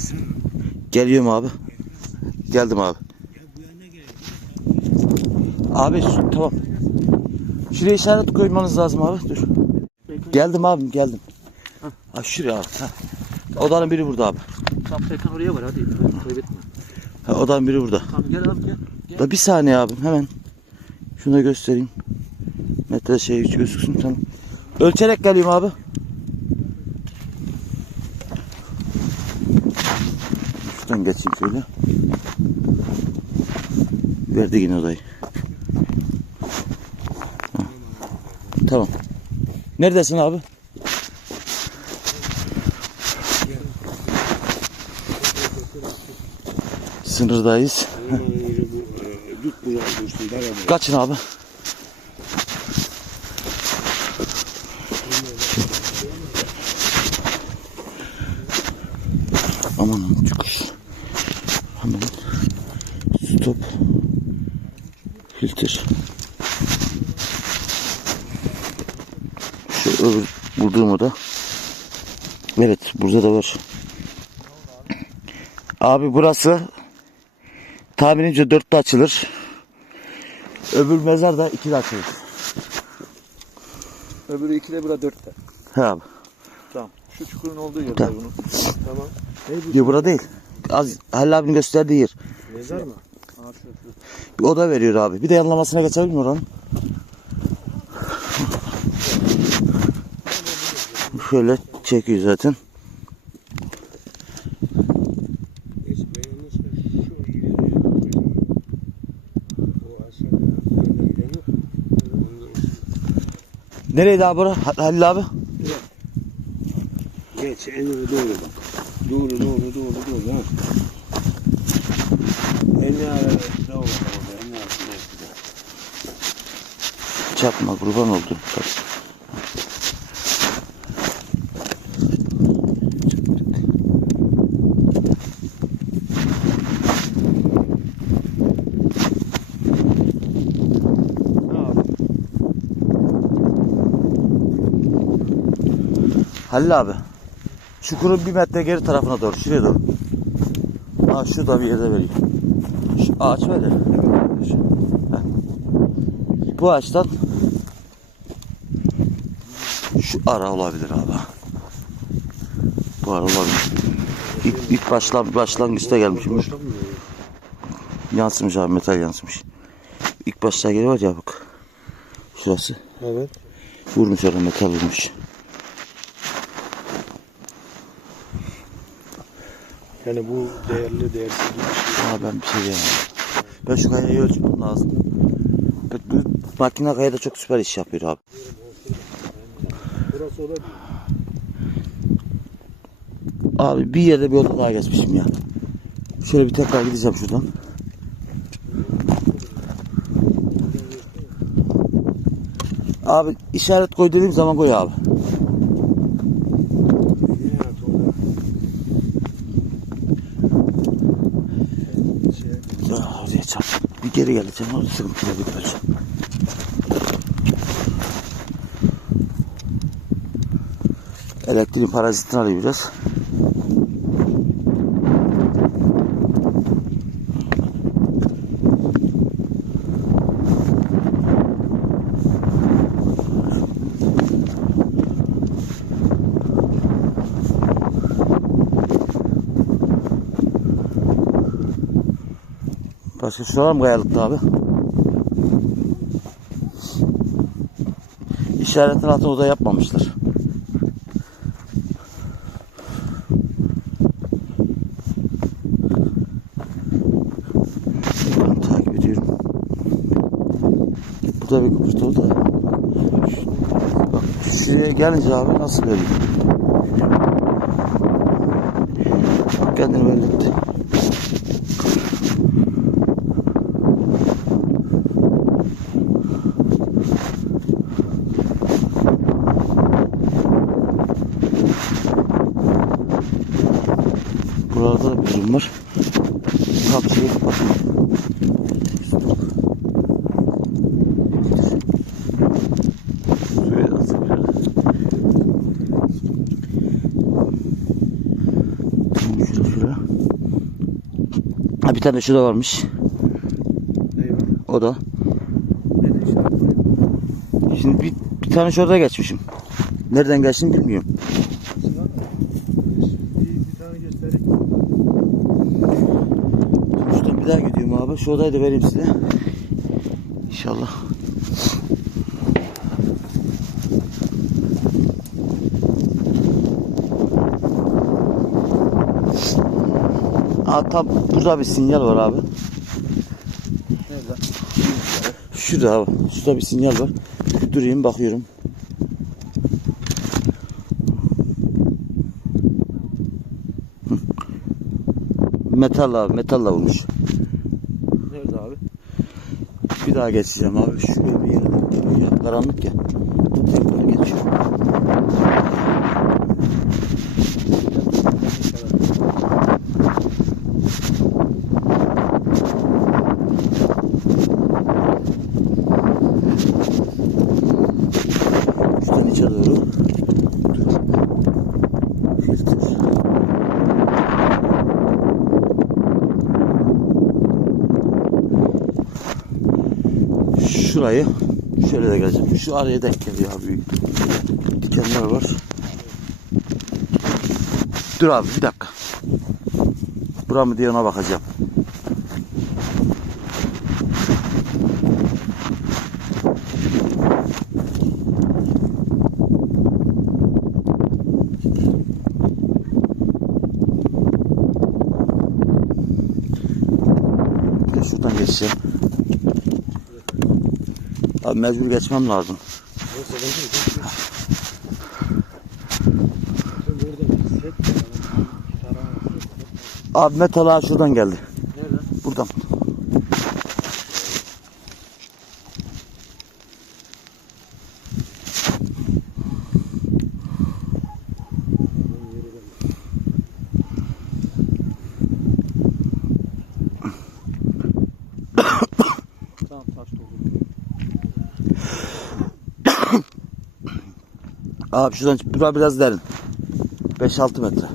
gelsin. Geliyorum abi. Geldim abi. Abi şu, tamam. Şuraya işaret koymanız lazım abi. Dur. Geldim abim geldim. Ha şuraya abi. Ha. Odanın biri burada abi. Tam Pekan oraya var hadi. Kaybetme. Ha, odanın biri burada. Tamam gel abi gel. Da bir saniye abim hemen. Şunu da göstereyim. Metre şey hiç gözüksün tamam. Ölçerek geliyorum abi. Şuradan geçeyim şöyle. Verdi yine odayı. Tamam. Neredesin abi? Sınırdayız. Kaçın abi. Aman aman çıkış. Hemen stop. Filtre. Şu öbür bulduğum oda. Evet burada da var. Abi burası tahminimce dörtte açılır. Öbür mezar da ikide açılır. Öbürü 2'de bura 4'te. He abi. Tamam. Şu çukurun olduğu yer Tamam. var bunun. Tamam. Diyor burada değil. Az Halil abinin gösterdiği yer. Mezar mı? Aa. Bir oda veriyor abi. Bir de yanlamasına geçebilir mi oranın? Şöyle çekiyor zaten. Nereydi abi bura? Ha- Halil abi? Geç en öne doğru bak. Doğru doğru doğru doğru ha. En ne ara ne olur orada en ne ara ne yapacak? Çarpma kurban oldu. Bak. Halil abi. Çukurun bir metre geri tarafına doğru. Şuraya doğru. Ha şurada bir yerde veriyor. Şu ağaç var ya. Bu ağaçtan şu ara olabilir abi. Bu ara olabilir. İlk, ilk başlan, başlangıçta gelmişim. Yansımış abi metal yansımış. İlk başta geri var ya bak. Şurası. Evet. Vurmuş oraya metal vurmuş. Yani bu değerli değersiz bir şey. Ama ben bir şey diyemem. Ben şu kayayı ölçmem lazım. Bu, bu makine kayada çok süper iş yapıyor abi. Burası olabilir. Abi bir yerde bir oda daha geçmişim ya. Şöyle bir tekrar gideceğim şuradan. Abi işaret koy dediğim zaman koy abi. Ne yaptı orada? Şey, Ya oraya çarp. Bir geri geleceğim abi sıkıntıya bir ölçeceğim. Elektriğin parazitini alıyor biraz. Şu var mı kayalıkta abi? İşaretin altına oda yapmamışlar. Ben takip ediyorum. Bu da bir kıpırtı o da. Bak şuraya gelince abi nasıl veriyor? Kendini belli etti. Burada da bir durum var. Kapıyı kapat. Suya atın biraz. Tamam şöyle şöyle. Ha bir tane şurada varmış. Eyvah. O da. Şimdi bir, bir tane şurada geçmişim. Nereden geçtim bilmiyorum. Şuradan bir daha gidiyorum abi. Şu odayı da vereyim size. İnşallah. Tam burada bir sinyal var abi. Nerede? Şurada abi. Şurada bir sinyal var. Durayım bakıyorum. Metal abi. Metalla vurmuş. Nerede abi? Bir daha geçeceğim abi. Şuraya bir yere. Karanlık ya. Tekrar geçiyorum. Üstten içe doğru. Dur abi. Filtre. Şurayı şöyle de geleceğim. Şu araya denk geliyor abi. Dikenler var. Dur abi bir dakika. Bura mı diye ona bakacağım. Bir de şuradan geçeceğim. Abi mecbur geçmem lazım. Abi metal ağa şuradan geldi. Nereden? Buradan. Tamam taş doldu. Abi şuradan bura biraz derin. 5-6 metre.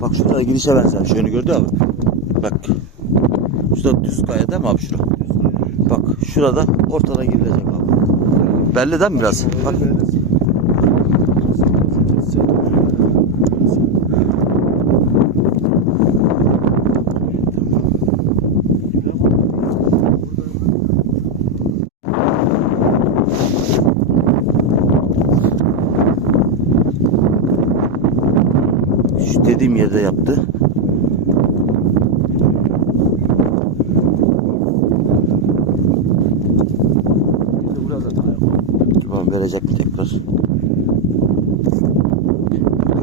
Bak şurada girişe benzer. Şöyle gördü abi. Bak. Şurada düz kaya değil mi abi şura? Bak şurada ortada girilecek abi. Belli değil mi biraz? Bak. Şu yerde yaptı. Da Tamam verecek mi tekrar?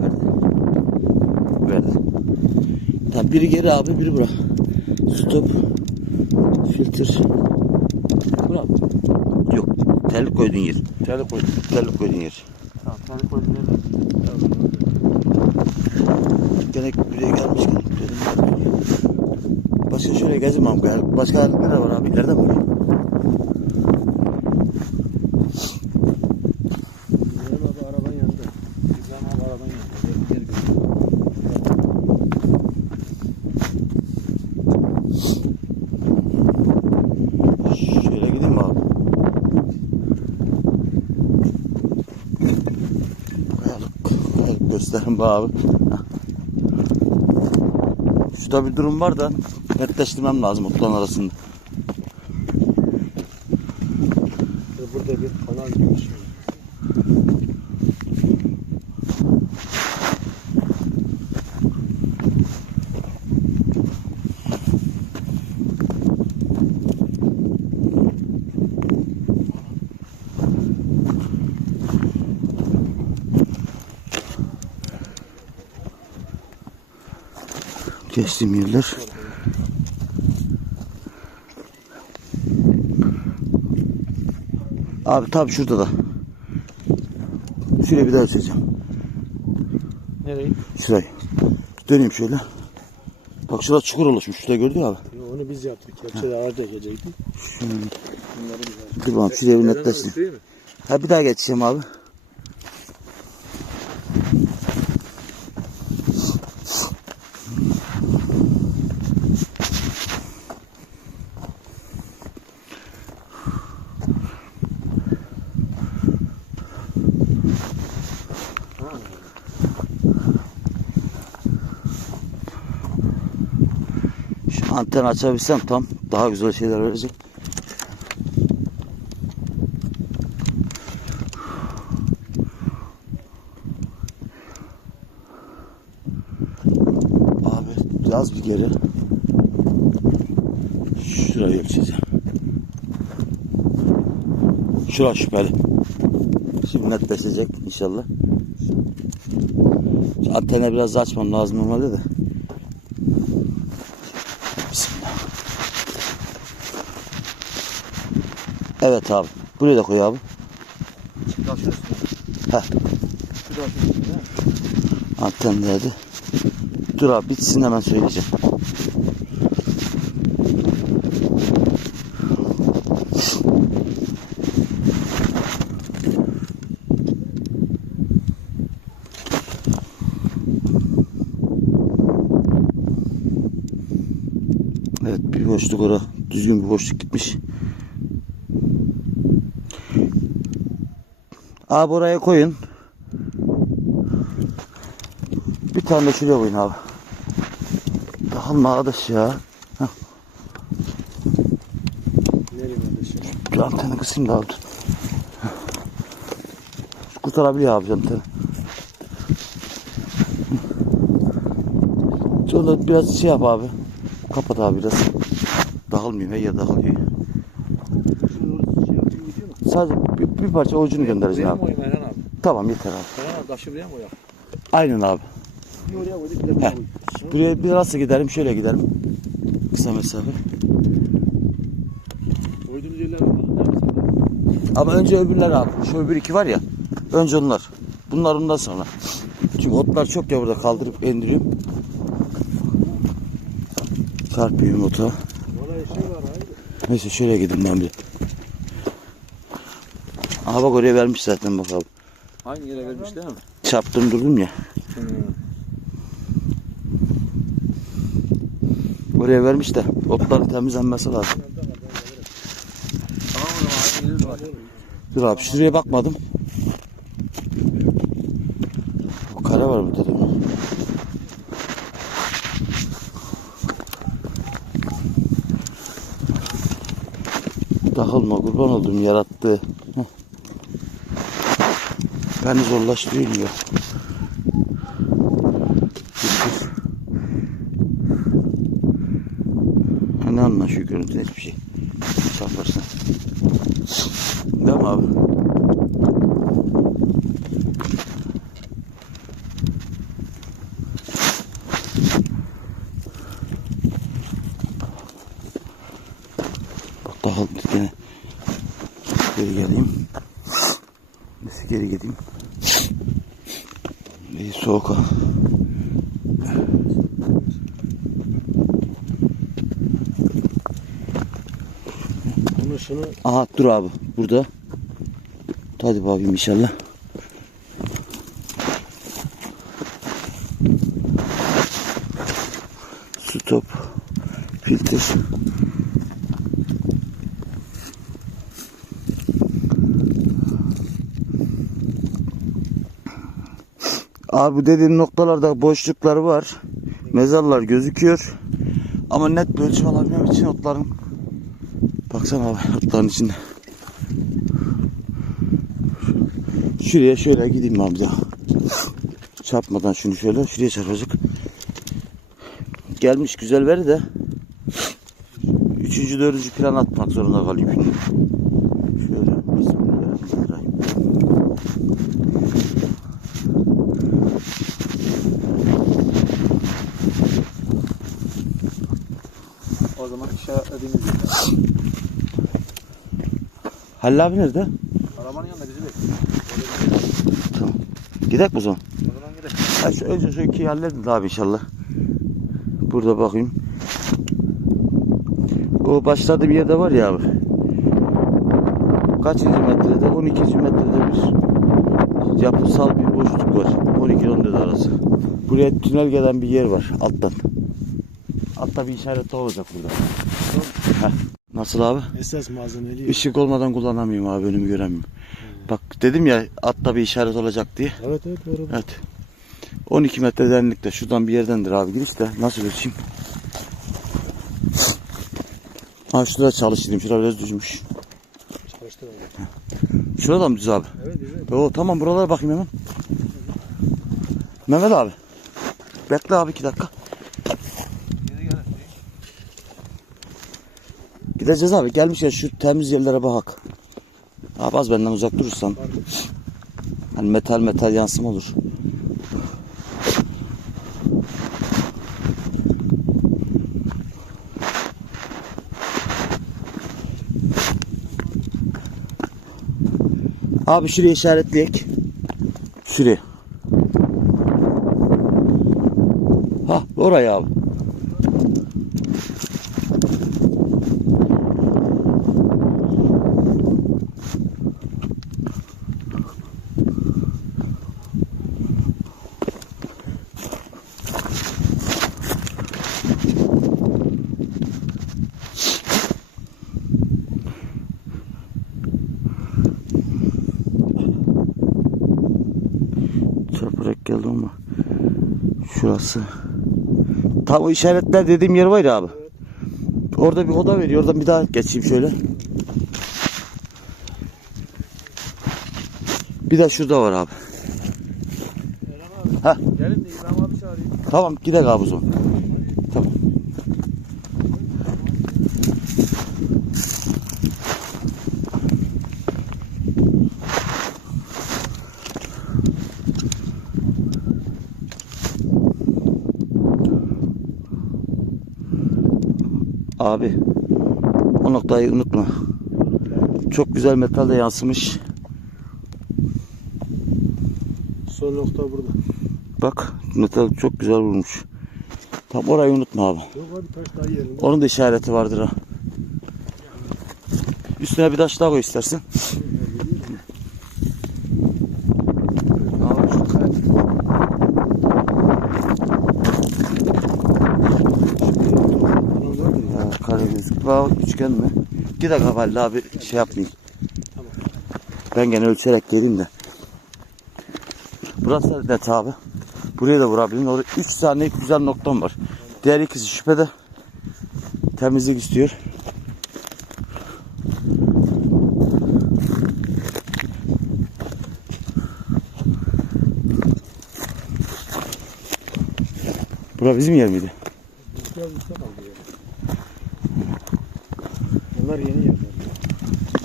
Verdi. Verdi. Tamam biri geri abi biri bırak. Stop. Filter. Burak. Yok. Terlik koyduğun yer. Çelik koydum. Terlik koyduğun yer. Tamam çelik koydum. Nerede? Gene buraya gelmişken dedim. Başka şöyle gezim abi. Başka nerede var abi? İleride mi var? İbrahim abi arabanın yanında. İbrahim abi arabanın yanında. Gel, gel. Şöyle gideyim mi abi? Kayalık, kayalık gösterin be abi. Heh. Şurada bir durum var da netleştirmem lazım otların arasında. Burada bir kanal gibi bir şey. var. Geçtiğim yerler. Abi tabi şurada da. Şuraya bir daha çözeceğim. Nereye? Şurayı. Döneyim şöyle. Bak şurada çukur oluşmuş. Şurada gördün mü abi? Yo, onu biz yaptık. Kepçede ağaç ekecektik. Şunu dur bakalım şuraya bir mi? Ha bir daha geçeceğim abi. Anten açabilsem tam daha güzel şeyler verecek. Abi biraz bir geri. Şurayı ölçeceğim. Şura şüpheli. Şimdi netleşecek inşallah. Antene biraz açmam lazım normalde de. Evet abi. Buraya da koy abi. Taşın üstüne. Heh. Şu taşın üstüne değil mi? Antendeydi. Dur abi bitsin hemen söyleyeceğim. Evet bir boşluk ora. Düzgün bir boşluk gitmiş. Abi oraya koyun. Bir tane de şuraya koyun abi. Daha arkadaş ya. Nereye kardeşim? Bir anteni kısayım da abi. dur. Kurtarabiliyor abi anteni. Sonra biraz şey yap abi. Kapat abi biraz. Dağılmıyor her yer dağılıyor. Şey? Sadece bir, parça ucunu göndereceğim Buraya mı abi. koyayım Erhan abi? Tamam yeter abi. Erhan abi taşı buraya mı koyalım? Aynen abi. Bir oraya koyduk bir de buraya koyduk. Buraya biraz gidelim şöyle gidelim. Kısa mesafe. Koyduğumuz yerler var. Ama önce öbürler abi. Şu öbür iki var ya. Önce onlar. Bunlar ondan sonra. Çünkü otlar çok ya burada kaldırıp indiriyorum. Çarpıyorum ota. Şey var abi. Neyse şöyle gidin ben bir. Aha bak oraya vermiş zaten bak abi. Hangi yere vermiş değil mi? Çarptım durdum ya. Oraya vermiş de otların temizlenmesi lazım. Tamam aynı. Dur abi şuraya bakmadım. O kare var burada değil mi? Takılma kurban oldum yarattı. Heh. Beni zorlaştırıyor ya. Dur, dur. Ha, Ne anlaşıyor görüntü hiçbir şey. Çarparsın. Değil mi abi? Bak daha gene geri geleyim. Neyse geri gideyim. İyi soğuk ha. Bunu şunu Aha dur abi burada. Hadi bakayım inşallah. Stop. Filtre. Abi bu dediğin noktalarda boşluklar var. Mezarlar gözüküyor. Ama net bir ölçüm alabilmem için otların Baksana abi otların içinde. Şuraya şöyle gideyim amca. Çarpmadan şunu şöyle şuraya çarpacak. Gelmiş güzel veri de. Üçüncü, dördüncü plan atmak zorunda kalayım şimdi. Şöyle bismillahirrahmanirrahim. o zaman işaretlediğimiz yer. Halil abi nerede? Arabanın yanında bizi bekliyor. Gidelim mi o zaman? O zaman gidelim. Ha, şu, önce şu ikiyi halledin abi inşallah. Burada bakayım. O başladığı bir yerde var ya abi. Kaçıncı metrede? 12. metrede bir yapısal bir boşluk var. 12 14 arası. Buraya tünel gelen bir yer var alttan. Altta bir işaret olacak burada. Heh. Nasıl abi? Esas malzemeli. Işık olmadan kullanamıyorum abi önümü göremiyorum. Bak dedim ya altta bir işaret olacak diye. Evet evet doğru. Evet. 12 metre derinlikte şuradan bir yerdendir abi giriş de nasıl ölçeyim? Ha şurada çalıştırayım. Şurada biraz düzmüş. Çalıştır abi. Şurada mı düz abi? Evet evet. Oo, tamam buralara bakayım hemen. Mehmet abi. Bekle abi iki dakika. Gideceğiz abi. Gelmişken şu temiz yerlere bak. Abi az benden uzak durursan. Hani metal metal yansım olur. Abi şuraya işaretleyek. Şuraya. Ha oraya abi. Çarparak geldi ama şurası. Tam o işaretler dediğim yer var ya abi. Orada bir oda veriyor. Oradan bir daha geçeyim şöyle. Bir de şurada var abi. Ha. Gelin de İbrahim abi çağırayım. Tamam gidelim abi o zaman. Abi o noktayı unutma. Çok güzel metal de yansımış. Son nokta burada. Bak metal çok güzel vurmuş. Tam orayı unutma abi. Yok abi taş daha yerinde. Onun da işareti vardır ha. Üstüne bir taş daha koy istersen. Abi şu kaya. Bunun var mı? Ya kare gözük. Bak üçgen mi? Gide kavalli abi şey yapmayayım. Tamam. Ben gene ölçerek geleyim de. Burası net abi. Buraya da vurabilirim. Orada 3 tane güzel noktam var. Diğer ikisi şüphede. Temizlik istiyor. Bura bizim yer miydi? Ya. Bunlar yeni yerler.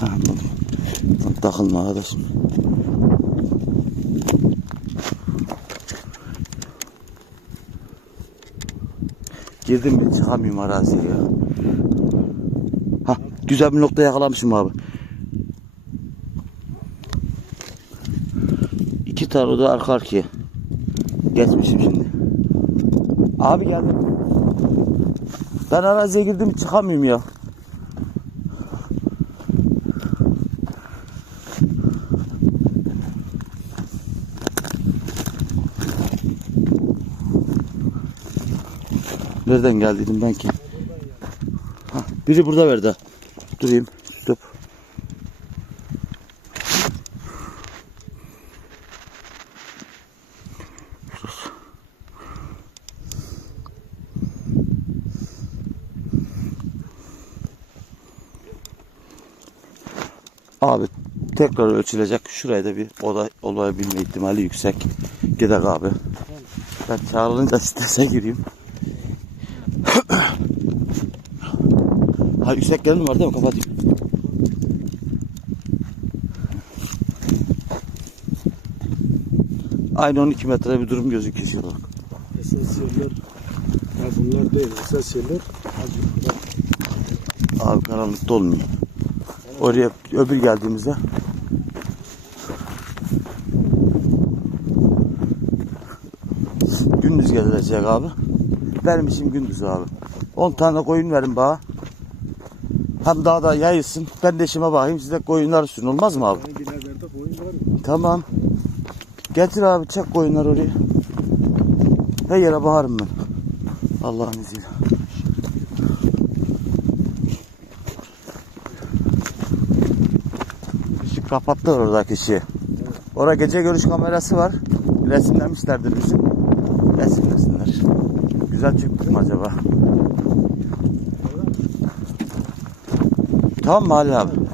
Anladım. Takılma arkadaşım. Girdim mi çıkamıyorum araziye ya. Ha, güzel bir nokta yakalamışım abi. İki tane oda arka arkaya. Geçmişim şimdi. Abi geldim. Ben araziye girdim çıkamıyorum ya. Nereden geldiydim ben ki? Ha, biri burada verdi. Durayım. Stop. Abi tekrar ölçülecek. Şuraya da bir oda olabilme ihtimali yüksek. Gidelim abi. Ben çağrılınca strese gireyim. Ha yüksek gelen var değil mi? Kapatayım. Aynı 12 metre bir durum gözüküyor. Esas yerler. Ya bunlar değil. Esas yerler. Abi karanlıkta olmuyor. Oraya öbür geldiğimizde gündüz gelecek abi. Benim için gündüz abi. 10 tane koyun verin bana. Hem daha da yayılsın. Ben de işime bakayım. Siz de koyunları sürün. Olmaz mı abi? Tamam. Getir abi çek koyunları oraya. Her yere bakarım ben. Allah'ın izniyle. Işık kapattılar oradaki ışığı. Orada gece görüş kamerası var. Resimlemişlerdir bizi. Resimlesinler. Güzel çıktık mı acaba? Tamam mı Ali abi?